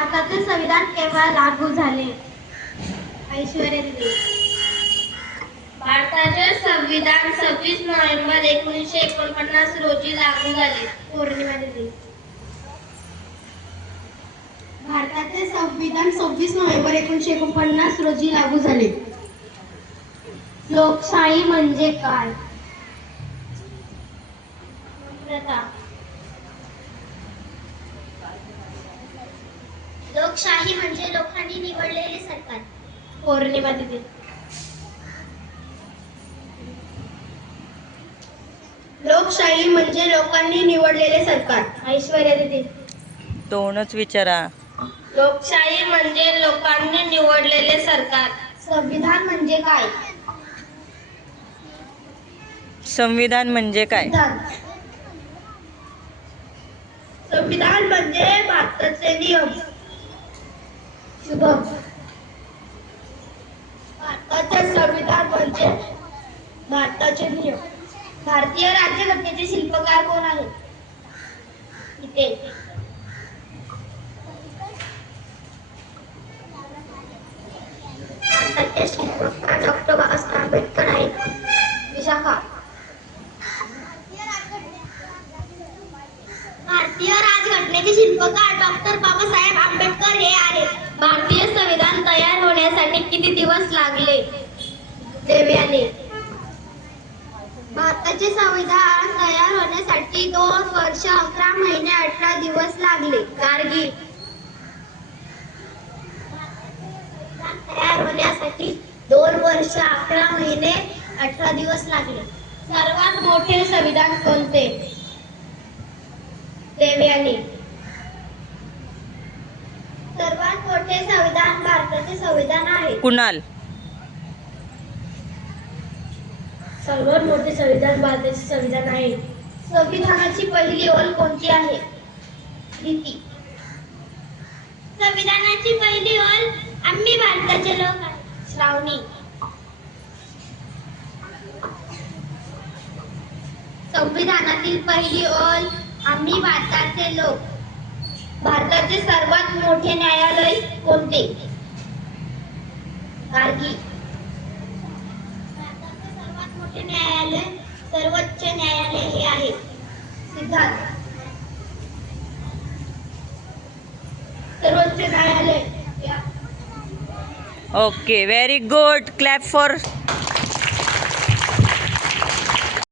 भारताचे संविधान केव्हा लागू झाले? ऐश्वर्या दिदी. भारताचे संविधान 26 नोव्हेंबर 1949 रोजी लागू झाले. पौर्णिमा दिदी. भारताचे संविधान 26 नोव्हेंबर 1949 रोजी लागू झाले. लोकशाही म्हणजे काय? लोकशाही म्हणजे लोकांनी निवडलेले सरकार. पौर्णिमा दिदी. लोकशाही म्हणजे लोकांनी निवडलेले सरकार. ऐश्वर्या दिदी. दोनच विचारा. लोकशाही म्हणजे लोकांनी निवडलेले सरकार. संविधान म्हणजे काय? संविधान म्हणजे काय? संविधान म्हणजे भारताचे नियम. शुभम. भारताचे संविधान म्हणजे भारताचे नियम. भारतीय राज्यघटनेचे शिल्पकार कोण आहेत? इथे. भारताचे शिल्पकार डॉक्टर बाबासाहेब आंबेडकर आहेत. विशाखा. भारतीय राज्यघटनेचे शिल्पकार डॉक्टर बाबासाहेब आंबेडकर हे आहेत. भारतीय संविधान तयार होण्यासाठी किती दिवस लागले? देवयानी. भारताचे संविधान तयार होण्यासाठी 2 वर्ष 11 महिने 18 दिवस लागले. गार्गी. तयार होण्यासाठी 2 वर्ष 11 महिने 18 दिवस लागले. सर्वात मोठे संविधान कोणते? देवयानी. सर्वात मोठे संविधान भारताचे संविधान आहे. कुणाल. सर्वात मोठे संविधान भारताचे संविधान आहे. संविधानाची पहिली ओळ कोणती आहे? रीती. संविधानाची पहिली ओळ आम्ही भारताचे लोक आहे. श्रावणी. संविधानातील पहिली ओळ आम्ही भारताचे लोक. भारताचे सर्वात मोठे न्यायालय कोणते? गार्गी. भारताचे सर्वात मोठे न्यायालय सर्वोच्च न्यायालय हे आहे. सिद्धार्थ. सर्वोच्च न्यायालय. Okay, very good. Clap for